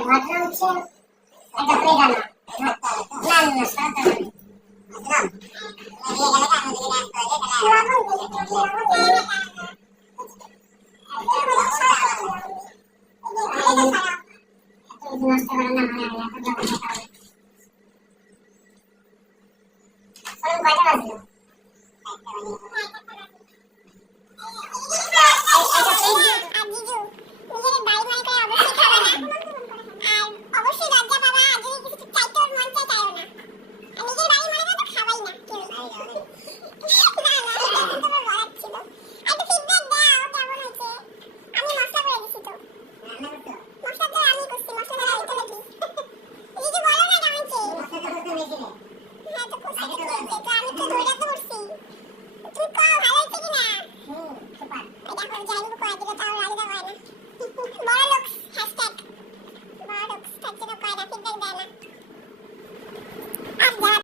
ঘটনা হচ্ছে একটা বেদানা না না সাঁতার নষ্ট করে না মানে কয়টা বাজলো